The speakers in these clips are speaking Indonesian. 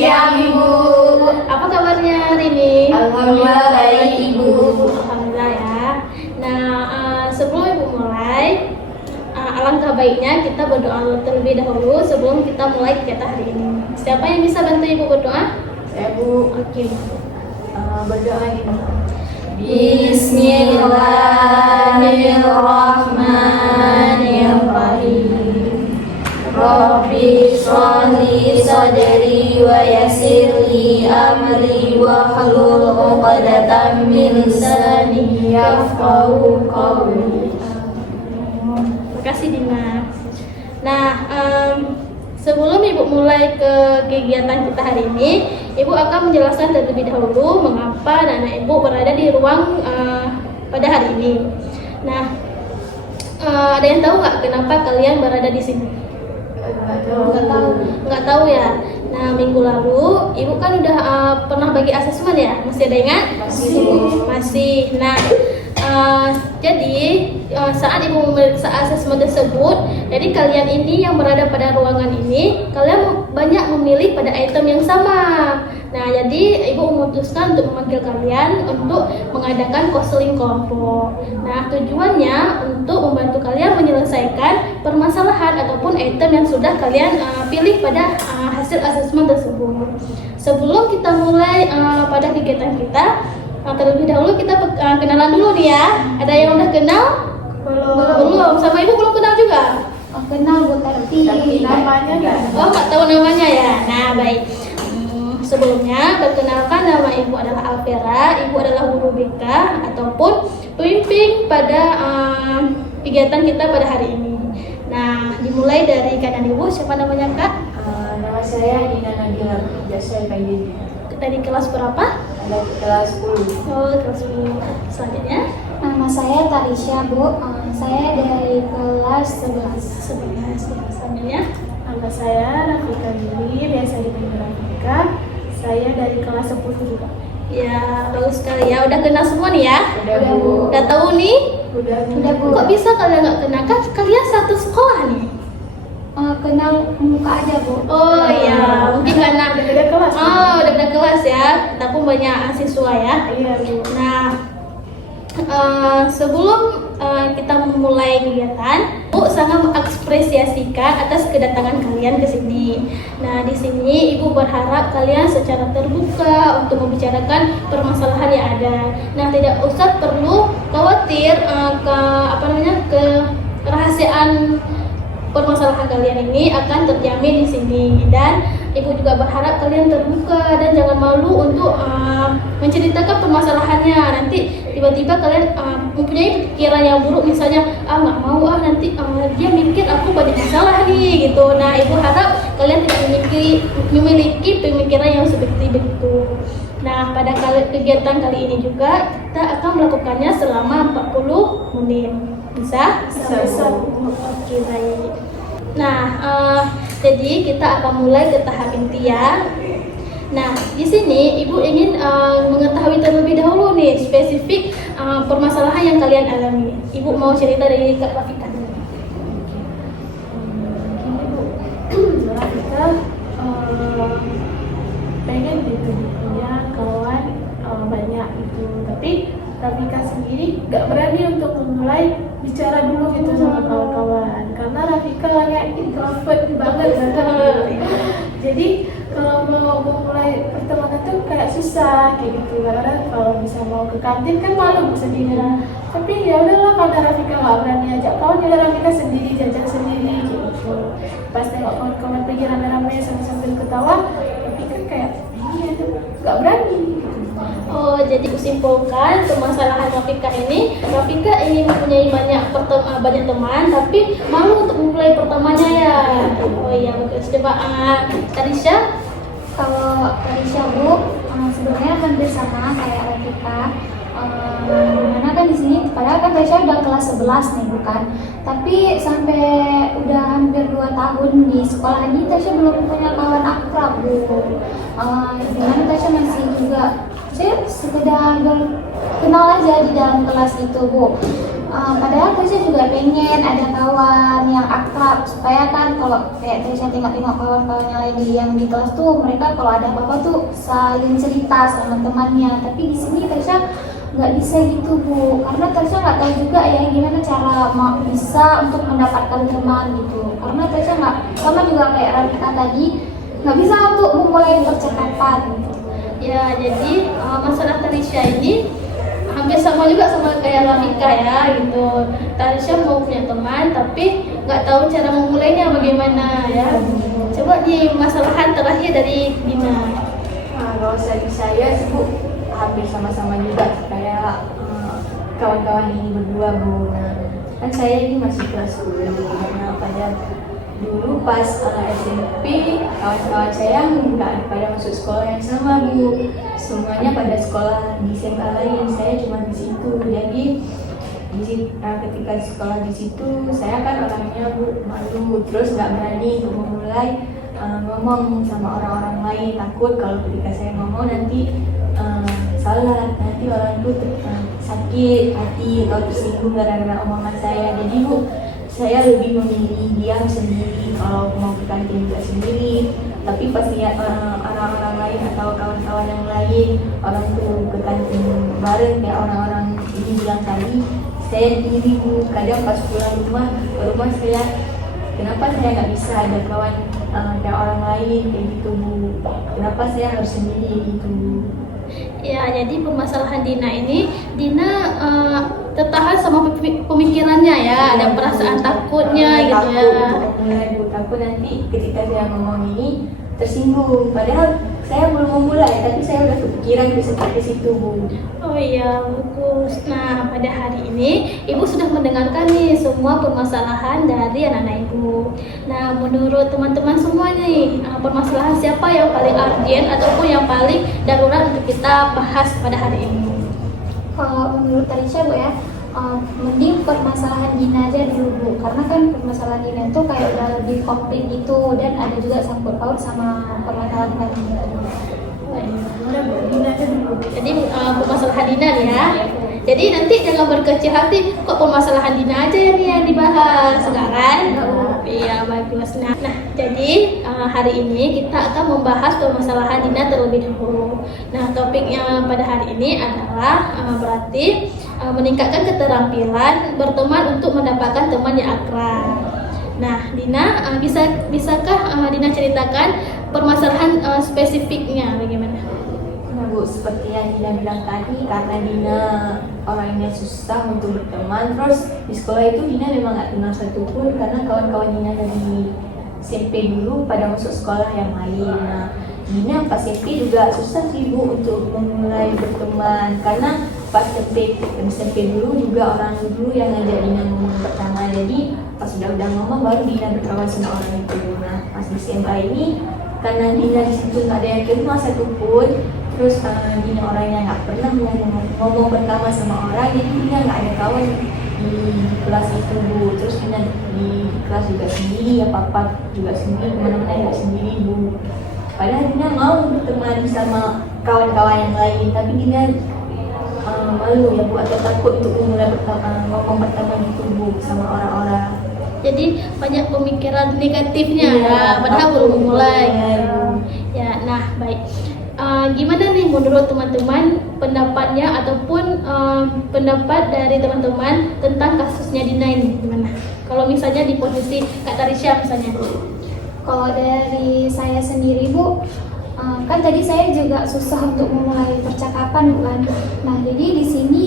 siang, Ibu. Apa kabarnya hari ini? Alhamdulillah baik, Ibu. Alhamdulillah ya. Nah, sebelum Ibu mulai, alangkah baiknya kita berdoa terlebih dahulu sebelum kita mulai kegiatan hari ini. Siapa yang bisa bantu Ibu berdoa? Saya, Bu. Oke. Berdoa ini. Bismillahirrahmanirrahim. Rabbi shrahli sadri wa yassir li amri wa hlul 'uqdatam min lisani yafqahu qawli. Terima kasih Dina. Nah, sebelum Ibu mulai ke kegiatan kita hari ini, Ibu akan menjelaskan terlebih dahulu mengapa anak Ibu berada di ruang pada hari ini. Nah, ada yang tahu nggak kenapa kalian berada di sini? Nggak tahu ya. Nah, minggu lalu Ibu kan udah pernah bagi asesmen ya? Masih ada ingat? Masih. Nah, jadi saat Ibu memeriksa asesmen tersebut, jadi kalian ini yang berada pada ruangan ini, kalian banyak memilih pada item yang sama. Nah, jadi Ibu memutuskan untuk memanggil kalian untuk mengadakan konseling kelompok. Nah, tujuannya untuk membantu kalian menyelesaikan permasalahan ataupun item yang sudah kalian pilih pada hasil asesmen tersebut. Sebelum kita mulai pada kegiatan kita, terlebih dahulu kita kenalan dulu nih ya. Ada yang udah kenal? Belum. Sama Ibu belum kenal juga? Kenal, Bu, tapi namanya nggak. Oh, nggak tahu namanya ya. Nah, baik. Sebelumnya, perkenalkan nama Ibu adalah Alvera. Ibu adalah guru BK ataupun pembimbing pada kegiatan kita pada hari ini. Nah, dimulai dari kanan Ibu. Siapa namanya, Kak? Nama saya Dina Nagila, biasa dipanggil Dina. Dari kelas berapa? Ada kelas 10. Oh, kelas 10. Selanjutnya? Nama saya Tarisha, Bu. Saya dari kelas 11. 11. Selanjutnya? Nama saya Rafika Giri, biasa dipanggil Rafika. Saya dari kelas 10 juga. Ya, bagus sekali ya. Udah kenal semua nih ya? Udah, Bu. Udah tahu nih? Udah Bu. Kok bisa kalian nggak kenal? Kan kalian satu sekolah nih? Kenal muka aja, Bu. Oh iya, mungkin karena beda kelas. Oh, udah beda kelas ya. Tapi banyak siswa ya. Iya, Bu. Nah, sebelum kita memulai kegiatan, Bu sangat mengapresiasikan atas kedatangan kalian ke sini. Nah, di sini Ibu berharap kalian secara terbuka untuk membicarakan permasalahan yang ada. Nah, tidak usah perlu khawatir ke kerahasiaan permasalahan kalian ini akan terjamin di sini, dan Ibu juga berharap kalian terbuka dan jangan malu untuk menceritakan permasalahannya. Nanti tiba-tiba kalian mempunyai pikiran yang buruk, misalnya nggak mau nanti dia mikir aku banyak masalah nih gitu. Nah, Ibu harap kalian tidak memiliki pemikiran yang seperti begitu. Nah, pada kegiatan kali ini juga kita akan melakukannya selama 40 menit. Bisa? Bisa. Oke, baik. Nah, jadi kita akan mulai ke tahap inti ya. Nah, di sini Ibu ingin mengetahui terlebih dahulu nih spesifik permasalahan yang kalian alami. Ibu mau cerita dari Kak Rafika dulu. Rafika pengen gitu punya kawan banyak gitu, tapi Rafika sendiri gak berani untuk memulai bicara dulu gitu sama kawan-kawan karena Rafika orangnya introvert banget gitu. Jadi kalau mau mulai pertemanan tuh kayak susah kayak gitu, karena kalau bisa mau ke kantin kan malu sendiri. Tapi ya udahlah, karena Rafika gak berani ajak kawan, ya Rafika sendiri jajan sendiri kayak gitu. Pas tengok kawan-kawan pergi rame-rame sambil ketawa, Rafika kayak ini tuh gak berani. Oh, jadi kusimpulkan permasalahan Rafika ini, Rafika ingin mempunyai banyak teman, tapi malu untuk memulai pertamanya ya. Oh iya, betul. Coba Tarisha. Kalau Tarisha, Bu, sebenarnya hampir sama kayak Rafika. Dimana kan di sini, padahal kan Tarisha udah kelas 11 nih, bukan? Tapi sampai udah hampir 2 tahun di sekolah ini, Tarisha belum punya kawan akrab, Bu. Dimana Tarisha masih juga sekedar kenal aja di dalam kelas itu, Bu. Padahal Tasya juga pengen ada kawan yang akrab supaya kan kalau kayak Tasya tengok-tengok kawan-kawannya lagi yang di kelas tuh mereka kalau ada apa-apa tuh saling cerita sama temannya. Tapi di sini Tasya nggak bisa gitu Bu, karena Tasya nggak tahu juga ya gimana cara bisa untuk mendapatkan teman gitu. Karena Tasya nggak sama juga kayak Rafika tadi nggak bisa untuk memulai percakapan gitu. Ya, jadi masalah Tarisha ini hampir sama juga sama kayak Rafika ya gitu. Tarisha mau punya teman tapi nggak tahu cara memulainya bagaimana ya. Coba nih masalahan terakhir dari Dina. Kalau dari saya sih Bu, hampir sama-sama juga kayak kawan-kawan ini berdua Bu. Nah, kan saya ini masih kelas 10. Nah, pada dulu pas SMP kawan-kawan saya nggak pada masuk sekolah yang sama Bu, semuanya pada sekolah di SMA lain, saya cuma di situ. Jadi ketika sekolah di situ saya kan orangnya Bu malu, terus nggak berani untuk memulai ngomong sama orang-orang lain, takut kalau ketika saya ngomong nanti salah, nanti orang itu sakit hati atau tersinggung gara-gara omongan saya. Jadi Bu, saya lebih memilih diam sendiri, kalau mau ke kantin juga sendiri. Tapi pas lihat orang-orang lain atau kawan-kawan yang lain, orang tuh ke kantin bareng kayak orang-orang ini bilang tadi, saya diri Bu. Kadang pas pulang ke rumah saya, kenapa saya nggak bisa ada kawan kayak orang lain kayak gitu Bu? Kenapa saya harus sendiri gitu? Ya, jadi permasalahan Dina ini, Dina tertahan sama pemikirannya ya, ada perasaan takutnya gitu ya. Takut nanti ketika saya ngomong ini tersinggung, padahal saya belum memulai, tapi saya udah kepikiran bisa ke situ Bu. Oh iya, bagus. Nah, pada hari ini Ibu sudah mendengarkan nih semua permasalahan dari anak-anak Ibu. Nah, menurut teman-teman semua nih, permasalahan siapa yang paling urgent ataupun yang paling darurat untuk kita bahas pada hari ini? Kalau menurut Tarisha Bu ya, mending permasalahan Dina aja dulu Bu, karena kan permasalahan Dina itu kayak udah lebih komplit gitu dan ada juga sangkut paut sama permasalahan kami. Jadi permasalahan Dina nih ya. Jadi nanti jangan berkecil hati, kok permasalahan Dina aja yang dibahas sekarang. Iya, bagus. Nah, jadi hari ini kita akan membahas permasalahan Dina terlebih dahulu. Nah, topiknya pada hari ini adalah berarti meningkatkan keterampilan berteman untuk mendapatkan teman yang akrab. Nah, Dina, bisakah Dina ceritakan permasalahan spesifiknya bagaimana? Nah Bu, seperti yang Dina bilang tadi, karena Dina orangnya susah untuk berteman, terus di sekolah itu Dina memang gak kenal satupun karena kawan-kawan Dina dari SMP dulu pada masuk sekolah yang lain. Nah, Dina pas SMP juga susah sih Bu untuk memulai berteman, karena pas SMP dulu juga orang dulu yang ngajak Dina ngomong pertama, jadi pas udah ngomong baru Dina berkawan sama orang itu. Nah, pas di SMA ini karena Dina di situ nggak ada yang kenal satupun, terus Dina orangnya nggak pernah ngomong pertama sama orang, jadi Dina nggak ada kawan di kelas itu Bu. Terus Dina di kelas juga sendiri, apa juga sendiri, kemana-mana juga sendiri Bu. Padahal Dina mau berteman sama kawan-kawan yang lain, tapi Dina malu ya Bu, atau takut untuk mulai ngomong pertama gitu Bu sama orang-orang. Jadi banyak pemikiran negatifnya Iya, padahal belum mulai. Ya. Nah, baik. Gimana nih menurut teman-teman pendapatnya ataupun pendapat dari teman-teman tentang kasusnya Dina ini gimana? Kalau misalnya di posisi Kak Tarisha misalnya. Kalau dari saya sendiri Bu, kan tadi saya juga susah untuk memulai percakapan bukan. Nah, jadi di sini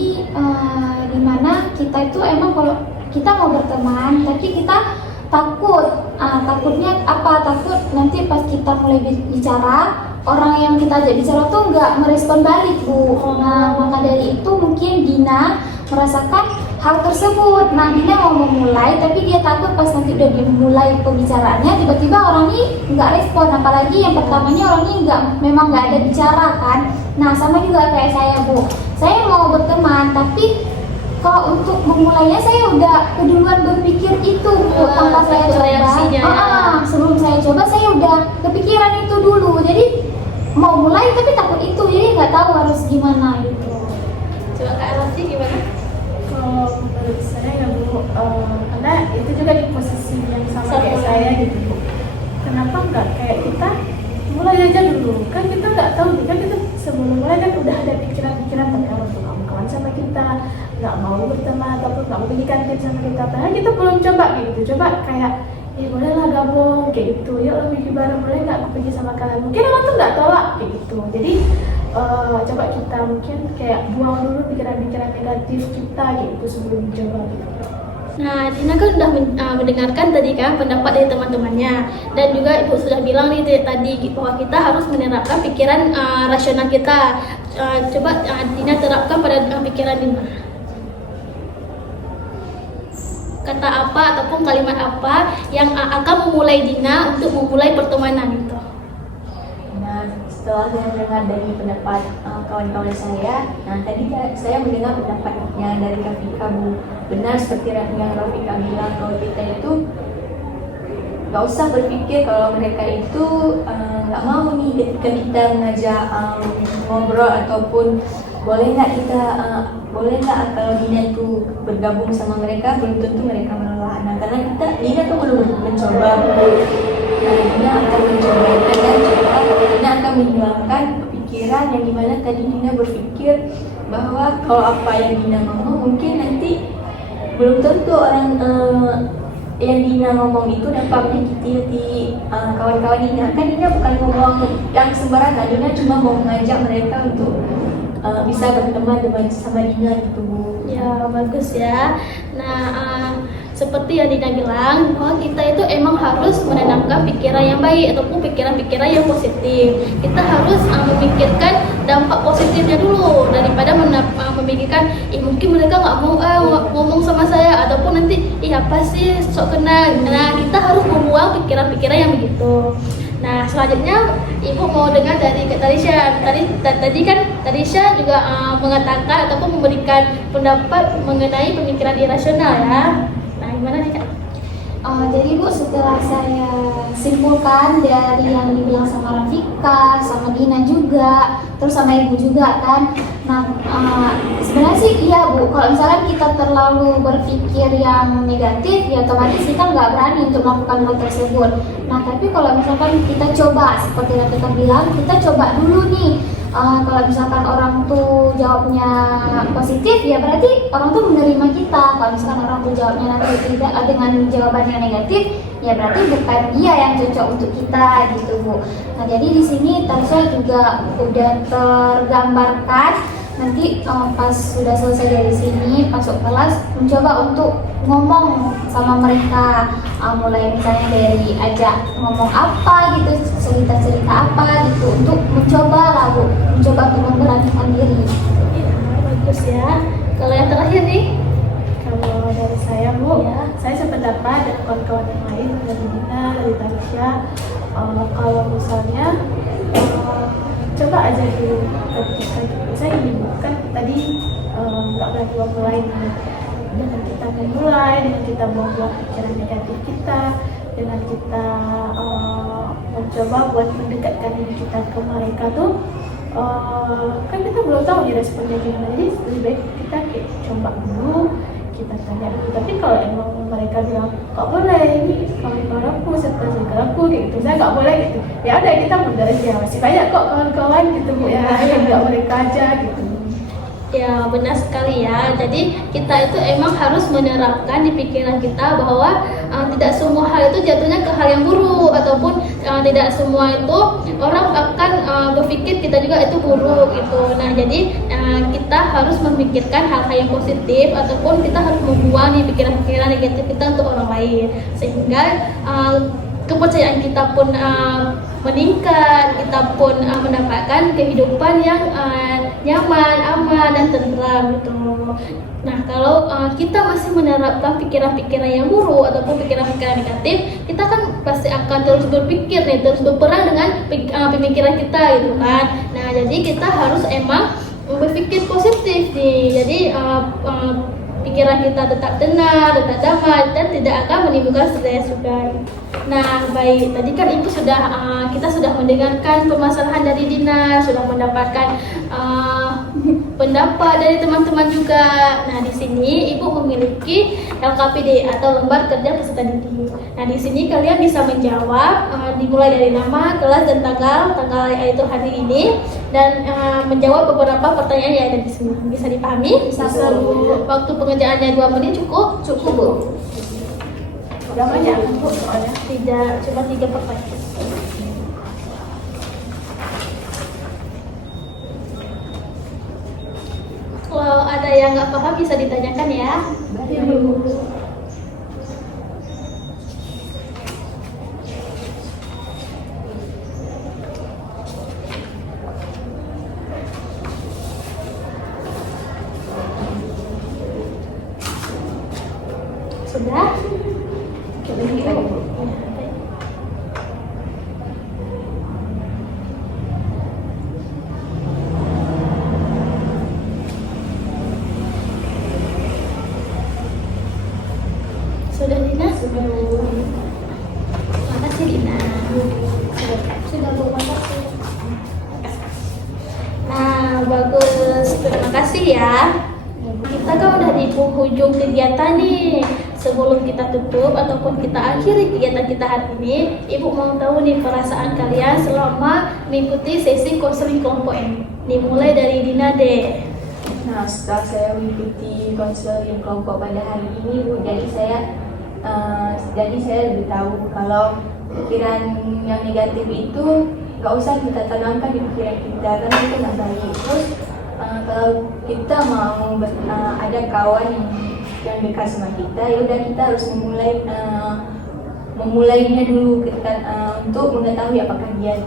dimana kita itu emang kalau kita mau berteman, tapi kita takut. Takutnya apa? Takut nanti pas kita mulai bicara, orang yang kita ajak bicara tuh nggak merespon balik Bu. Nah, maka dari itu mungkin Dina merasakan hal tersebut. Nah, Dina mau memulai, tapi dia takut pas nanti udah dimulai pembicaraannya, tiba-tiba orang ini nggak respon. Apalagi yang pertamanya orang ini memang nggak ada bicara kan. Nah, sama juga kayak saya Bu. Saya mau berteman, tapi kalau untuk memulainya saya udah keduluan berpikir itu Bu, tanpa saya coba. Sebelum saya coba saya udah kepikiran itu dulu. Jadi mau mulai tapi takut itu, jadi nggak tahu harus gimana gitu. Coba Kak Elati gimana? menurut saya ya Bu, karena itu juga di posisi yang sama kayak saya gitu Bu. Kenapa nggak kayak kita mulai aja dulu? Kan kita nggak tahu, kan kita sebelum mulai kan udah ada pikiran-pikiran tentang untuk kawan sama kita, nggak mau berteman ataupun nggmau pergi kantin sama kita. Padahal kita belum coba gitu, coba kayak bolehlah gabung kayak gitu, yuk lebih bareng, boleh nggak aku pergi sama kalian? Mungkin orang tuh nggak tolak kayak gitu. Jadi coba kita mungkin kayak buang dulu pikiran-pikiran negatif kita gitu sebelum coba gitu. Nah, Dina kan sudah mendengarkan tadi kan pendapat dari teman-temannya, dan juga Ibu sudah bilang nih tadi bahwa kita harus menerapkan pikiran rasional kita. Coba Dina terapkan pada pikiran Dina. Kata apa ataupun kalimat apa yang akan memulai Dina untuk memulai pertemanan itu. Nah, setelah saya mendengar dari pendapat kawan-kawan saya, nah tadi saya mendengar pendapatnya dari Rafika Bu. Benar seperti yang Rafika bilang, kalau kita itu nggak usah berpikir kalau mereka itu nggak mau nih ketika kita mengajak ngobrol ataupun boleh nggak kalau Dina itu bergabung sama mereka, belum tentu mereka menolak. Nah, karena Dina tuh belum mencoba, Dina akan mencoba dan Dina akan menghilangkan pikiran yang dimana tadi Dina berpikir bahwa kalau apa yang Dina ngomong mungkin nanti belum tentu orang yang Dina ngomong itu dapat menyakiti hati kawan-kawan Dina. Kan Dina bukan ngomong yang sembarangan, Dina cuma mau mengajak mereka untuk bisa berteman dengan sama Dina gitu Bu. Ya, bagus ya. Nah, seperti yang Dina bilang, bahwa kita itu emang harus menanamkan pikiran yang baik ataupun pikiran-pikiran yang positif. Kita harus memikirkan dampak positifnya dulu daripada memikirkan mungkin mereka nggak mau ngomong sama saya, ataupun nanti apa sih sok kenal. Nah, kita harus membuang pikiran-pikiran yang begitu. Nah, selanjutnya Ibu mau dengar dari Kak Tarisha. Tadi kan Tarisha juga mengatakan ataupun memberikan pendapat mengenai pemikiran irasional ya. Nah, gimana nih Kak? Jadi Bu, setelah saya simpulkan dari yang dibilang sama Rafika, sama Dina juga, terus sama Ibu juga kan. Nah, sebenarnya sih iya Bu, kalau misalnya kita terlalu berpikir yang negatif, ya otomatis kita nggak berani untuk melakukan hal tersebut. Nah, tapi kalau misalkan kita coba, seperti Rafika bilang, kita coba dulu nih. Kalau misalkan orang tuh jawabnya positif, ya berarti orang tuh menerima kita. Kalau misalkan orang tuh jawabnya nanti tidak dengan jawaban yang negatif, ya berarti bukan dia yang cocok untuk kita gitu Bu. Nah, jadi di sini Tarisha juga udah tergambarkan nanti pas sudah selesai dari sini masuk kelas mencoba untuk ngomong sama mereka, mulai misalnya dari ajak ngomong apa gitu, cerita-cerita apa gitu, untuk mencoba lah Bu, mencoba untuk memberanikan diri. Ya, bagus ya. Kalau yang terakhir nih, Kalau dari saya Bu, Ya. saya sependapat dengan kawan-kawan yang lain, dari Dina, dari Tarisha. Kalau misalnya coba aja dulu saya ini bukan tadi nggak berani mulai dengan kita memulai, dengan kita buang-buang pikiran negatif kita, dengan kita mencoba buat mendekatkan diri kita ke mereka tuh, kan kita belum tahu nih responnya gimana. Jadi lebih baik kita kayak coba dulu, kita tanya dulu. Tapi kalau emang mereka bilang nggak boleh, ini kawan-kawan aku, circle aku kayak gitu, saya nggak boleh gitu, ya udah kita mundur aja. Masih banyak kok kawan-kawan gitu Bu ya, yang nggak mereka aja gitu. ya benar sekali ya. Jadi kita itu emang harus menerapkan di pikiran kita bahwa tidak semua hal itu jatuhnya ke hal yang buruk, ataupun tidak semua itu orang akan berpikir kita juga itu buruk gitu. Nah, jadi kita harus memikirkan hal-hal yang positif, ataupun kita harus membuang nih pikiran-pikiran negatif kita untuk orang lain, sehingga kepercayaan kita pun meningkat, kita pun mendapatkan kehidupan yang nyaman, aman, dan tentram gitu. Nah, kalau kita masih menerapkan pikiran-pikiran yang buruk ataupun pikiran-pikiran negatif, kita kan pasti akan terus berpikir nih, terus berperang dengan pemikiran kita gitu kan. Nah, jadi kita harus emang berpikir positif nih. Jadi pikiran kita tetap tenang, tetap damai, dan tidak akan menimbulkan stres juga. Nah, baik, tadi kan Ibu kita sudah mendengarkan permasalahan dari Dina, sudah mendapatkan pendapat dari teman-teman juga. Nah, di sini Ibu memiliki LKPD atau lembar kerja peserta didik. Nah, di sini kalian bisa menjawab dimulai dari nama, kelas, dan tanggal yaitu hari ini, dan menjawab beberapa pertanyaan yang ada di sini. Bisa dipahami? Bisa. Waktu pengerjaannya 2 menit cukup? Cukup, Bu. Udah banyak Bu soalnya. Tidak, cuma 3 pertanyaan. Kalau ada yang nggak paham bisa ditanyakan ya. Sudah? Lagi, Bu. Sudah, Dina? Sudah. Makasih, Dina. Sudah Bu, makasih. Nah, bagus. Terima kasih ya. Kita kan udah di penghujung kegiatan nih. Sebelum kita tutup ataupun kita akhiri kegiatan kita hari ini, Ibu mau tahu nih perasaan kalian selama mengikuti sesi konseling kelompok ini. Dimulai dari Dina deh. Nah, setelah saya mengikuti konseling kelompok pada hari ini, Bu, jadi saya lebih tahu kalau pikiran yang negatif itu nggak usah kita tanamkan di pikiran kita karena itu nggak baik. Terus kalau kita mau ada kawan yang dekat sama kita, ya udah kita harus memulainya dulu untuk mengetahui apakah dia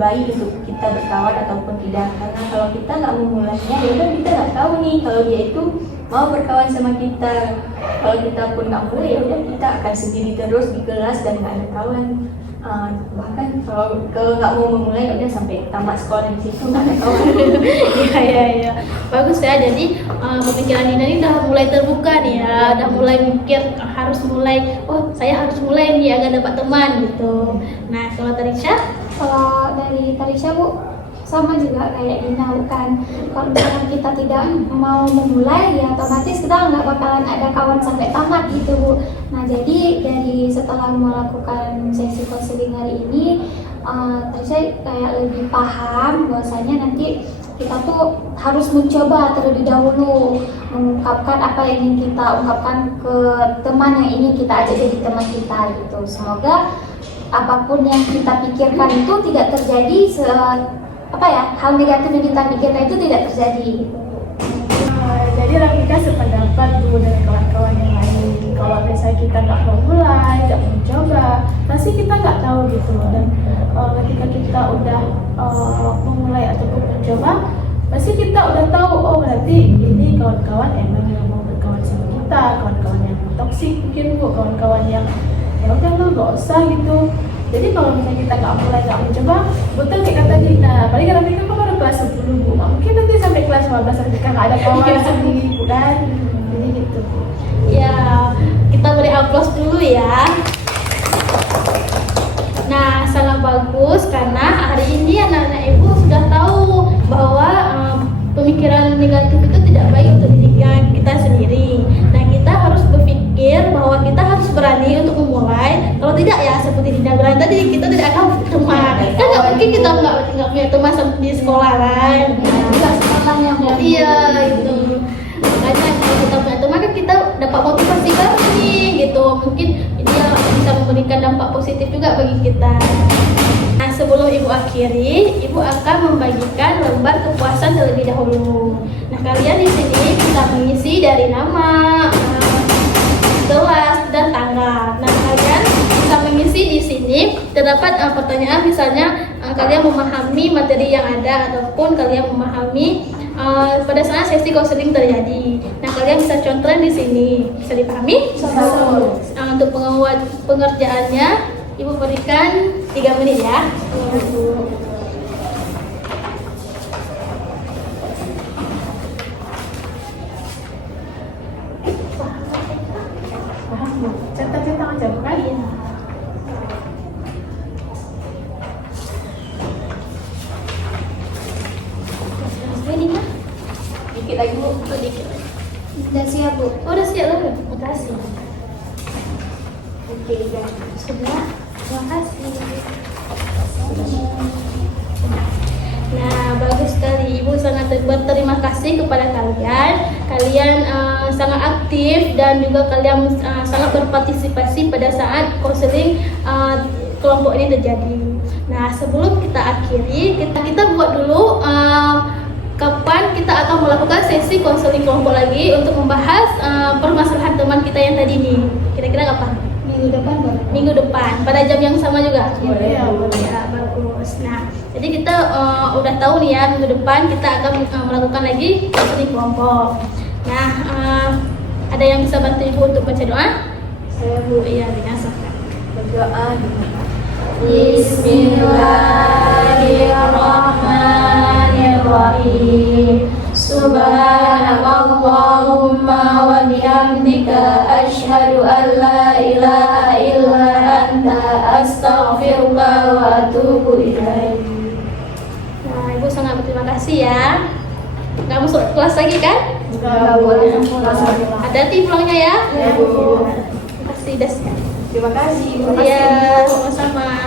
baik untuk kita berkawan ataupun tidak. Karena kalau kita nggak memulainya, ya udah kita nggak tahu nih kalau dia itu mau berkawan sama kita. Kalau kita pun nggak mulai, ya udah kita akan sendiri terus di kelas dan nggak ada kawan. Bahkan kalau nggak mau memulai, ya udah sampai tamat sekolah di situ nggak ada kawan. Iya. Bagus ya. Jadi pemikiran Dina ini udah mulai terbuka nih ya. Udah mulai mikir harus mulai. Oh, saya harus mulai nih agar dapat teman gitu. Nah, kalau Tarisha? Kalau dari Tarisha Bu, sama juga kayak Dina bukan. Kalau misalkan kita tidak mau memulai, ya otomatis kita nggak bakalan ada kawan sampai tamat gitu Bu. Nah, jadi dari setelah melakukan sesi konseling hari ini, Tarisha kayak lebih paham bahwasanya nanti kita tuh harus mencoba terlebih dahulu mengungkapkan apa yang ingin kita ungkapkan ke teman yang ingin kita ajak jadi teman kita gitu. Semoga apapun yang kita pikirkan itu tidak terjadi hal negatif yang kita pikirkan itu tidak terjadi. Jadi Rafika sependapat Bu dengan kawan-kawan yang lain. Kalau misalnya kita nggak mau mulai, nggak mau coba, pasti kita nggak tahu gitu. Dan ketika kita udah memulai ataupun mencoba, pasti kita udah tahu, oh berarti ini kawan-kawan emang yang mau berkawan sama kita, kawan-kawan yang toksik mungkin Bu, kawan-kawan yang ya udah lo nggak usah gitu. Jadi kalau misalnya kita nggak mulai, nggak mencoba, betul kayak kata Dina, paling Rafika kan baru kelas 10 Bu, mungkin nanti sampai kelas 15 Rafika nggak ada kawan sendiri Bu kan. Jadi gitu. Ya, kita beri aplaus dulu ya. Nah, sangat bagus karena hari ini anak-anak Ibu sudah tahu bahwa pemikiran negatif itu tidak baik untuk diri kita sendiri. Nah, kita harus berpikir bahwa kita harus berani untuk memulai. Kalau tidak ya seperti Dina bilang tadi, kita tidak akan teman. Kan nggak mungkin kita nggak punya teman di sekolah kan. Iya, itu. Makanya kalau kita punya teman kan kita dapat motivasi baru nih gitu. Mungkin dia bisa memberikan dampak positif juga bagi kita. Nah, sebelum Ibu akhiri, Ibu akan membagikan lembar kepuasan terlebih dahulu. Nah, kalian di sini bisa mengisi dari nama, kelas, dan tanggal. Nah, kalian bisa mengisi di sini. Terdapat pertanyaan misalnya kalian memahami materi yang ada ataupun kalian memahami pada saat sesi konseling terjadi. Nah, kalian bisa contohin di sini. Bisa dipahami? Untuk pengerjaannya, Ibu berikan 3 menit ya. Dikit lagi Bu. Sedikit. Udah siap Bu. Oh, udah siap belum? Terima kasih. Oke, ya. Sudah. Terima kasih. Nah, bagus sekali. Ibu sangat berterima kasih kepada kalian. Kalian sangat aktif dan juga kalian sangat berpartisipasi pada saat konseling kelompok ini terjadi. Nah, sebelum kita akhiri, kita buat dulu kapan kita akan melakukan sesi konseling kelompok lagi untuk membahas permasalahan teman kita yang tadi nih. Kira-kira kapan? Minggu depan Bapak. Minggu depan pada jam yang sama juga. Boleh. Ya, boleh. Ya, bagus. Nah, jadi kita udah tahu nih ya, minggu depan kita akan melakukan lagi konseling kelompok. Nah, ada yang bisa bantu Ibu untuk baca doa? Saya Bu. Iya, dengan Sofia. Berdoa. Bismillahirrahmanirrahim. Subhanakallahumma wa bihamdika asyhadu an la ilaha illa anta astaghfiruka wa atubu ilaik. Nah, Ibu sangat berterima kasih ya. Nggak masuk kelas lagi kan? Enggak boleh. Hati-hati pulangnya ya. Ya, Bu. Terima kasih, Des. Terima kasih. Iya, sama-sama.